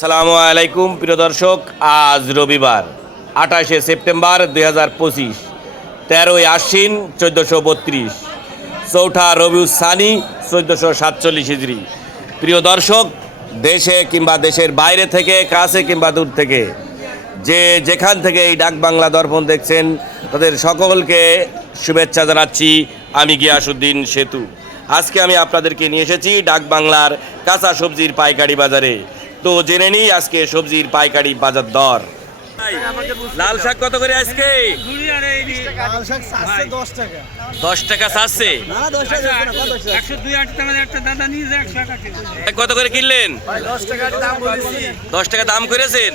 সালামু আলাইকুম, প্রিয় দর্শক, আজ রবিবার, আঠাশে সেপ্টেম্বর দুই হাজার পঁচিশ, তেরোই আশ্বিন চোদ্দোশো বত্রিশ, চৌঠা রবিউস সানি চোদ্দোশো সাতচল্লিশ হিজড়ি প্রিয় দর্শক, দেশে কিংবা দেশের বাইরে থেকে, কাছে কিংবা দূর থেকে, যে যেখান থেকে এই ডাক বাংলা দর্পণ দেখছেন, তাদের সকলকে শুভেচ্ছা জানাচ্ছি আমি গিয়াসুদ্দিন সেতু। আজকে আমি আপনাদেরকে নিয়ে এসেছি ডাক বাংলার কাঁচা সবজির পাইকারি বাজারে। তো জেনে নিই আজকে সবজির পাইকারি বাজার দর। লাল শাক কত করে আজকে? লাল শাক সাতশো দশ টাকা। চাচ্ছে কত করে কিনলেন? দশ টাকা দাম করেছেন?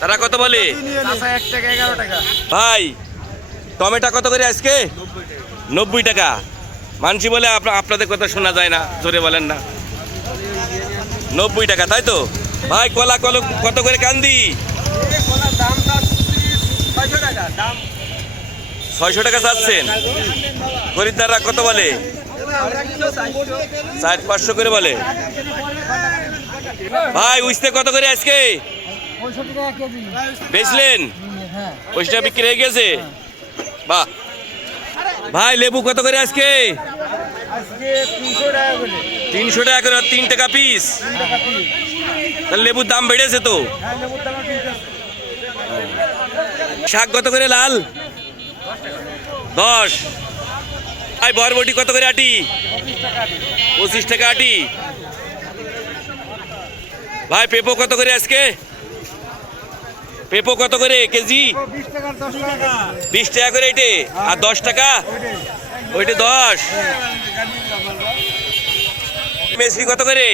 তারা কত বলে? ভাই টমেটো কত করে আজকে? নব্বই টাকা। মানসি বলে আপনাদের কথা শোনা যায় না জোরে বলেন না। নব্বই টাকা তাই তো? ভাই, কলা কল কত করে কান্দি? ছয়শো টাকা চাচ্ছেন। খরিদ্দাররা কত বলে? ষাট, পাঁচশো করে বলে। ভাই, উইস্তে কত করে আজকে? বেচলেন? পয়সা বিক্রি হয়ে গেছে? বাহ। ভাই, লেবু কত করে আজকে? তিনশো টাকা তিনশো টাকা করে তিন টাকা পিস তাহলে লেবুর দাম বেড়েছে তো? শাক কত করে লাল? দশ। ভাই, বরবটি কত করে আটি? পঁচিশ টাকা আটি। ভাই, পেপো কত করে আজকে? পেপো কত করে কেজি? বিশ টাকা করে এটে। আর দশ টাকা? ওইটা দশ। মেসি কত করে?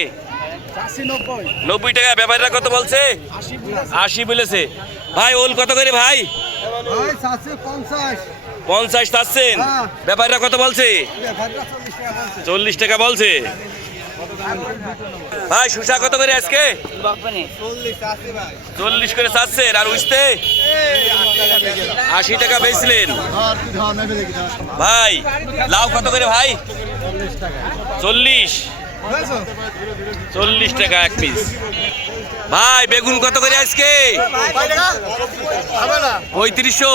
নব্বই। টাকা ব্যাপারীরা কত বলছে? আশি বলেছে। ভাই ওল কত করে ভাই? পঞ্চাশ। চাচ্ছেন হ্যাঁ। ব্যাপারীরা কত বলছে? চল্লিশ টাকা বলছে। ভাই সুসা কত করে আজকে? চল্লিশ করে চাচ্ছেন। আর উঠতে আশি টাকা বেচলেন। ভাই লাউ কত করে ভাই? চল্লিশ টাকা। চল্লিশ টাকা এক পিস ভাই বেগুন কত করে আজকে? পঁয়ত্রিশশো।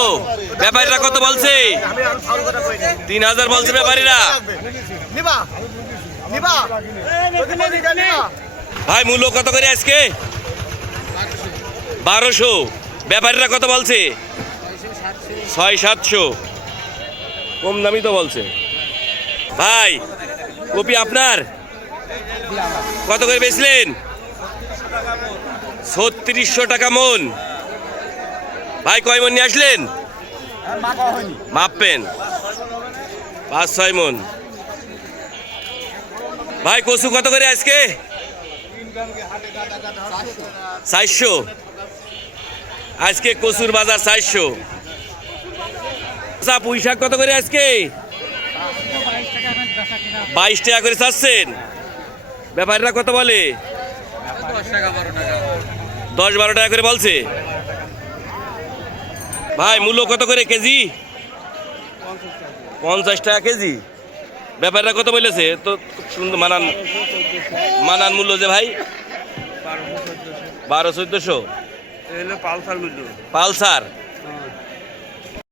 ব্যাপারীরা কত বলছে? তিন হাজার বলছে ব্যাপারীরা। ভাই মূল্য কত করে আজকে? বারোশো। ব্যাপারীরা কত বলছে? ছয় সাতশো। কম দামি তো বলছে। ভাই কপি আপনার? কত করে বেচলেন? ছত্রিশশো টাকা মন। ভাই, কয় মন নিয়ে আসলেন? মাপবেন। পাঁচ, ছয় মন। ভাই, কচু কত করে আজকে? চারশো। আজকে কচুর বাজার চারশো। আচ্ছা পুঁই শাক কত করে আজকে? বাইশ টাকা করে চাচ্ছেন। ব্যাপারীরা কত বলে? দশ বারো টাকা করে বলছে। ভাই মূল্য কত করে কেজি? পঞ্চাশ টাকা কেজি। ব্যাপারীরা কত বলেছে? তো সুন্দর মানান মানান মূল্য যে ভাই। বারো চোদ্দশো। পালসার মিলু পালসার।